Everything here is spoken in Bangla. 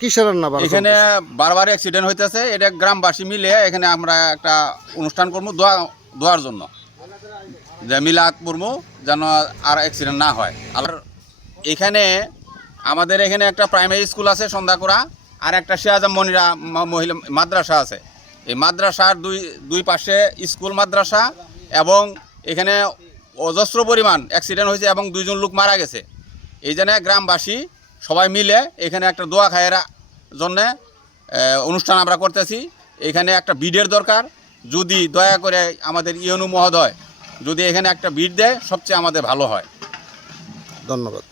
কিসের রান্না বাড়া এখানে চলতেছে? বারবার অ্যাক্সিডেন্ট হইতেছে, এটা গ্রামবাসী মিলে এখানে আমরা একটা অনুষ্ঠান করবো দোয়ার জন্য, যে মিলাদ পড়বো যেন আর অ্যাক্সিডেন্ট না হয়। আর এখানে আমাদের এখানে একটা প্রাইমারি স্কুল আছে সন্ধ্যাকুড়া, আর একটা শাহজাহান মনিরা মহিলা মাদ্রাসা আছে। এই মাদ্রাসার দুই পাশে স্কুল মাদ্রাসা, এবং এখানে অজস্র পরিমাণ অ্যাক্সিডেন্ট হয়েছে এবং 2 জন লোক মারা গেছে। এই জন্য গ্রামবাসী সবাই মিলে এখানে একটা দোয়া খায়ের জন্যে অনুষ্ঠান আমরা করতেছি। এখানে একটা বিডের দরকার, যদি দয়া করে আমাদের ইউনু মহোদয় যদি এখানে একটা বিড দেয় সবচেয়ে আমাদের ভালো হয়। ধন্যবাদ।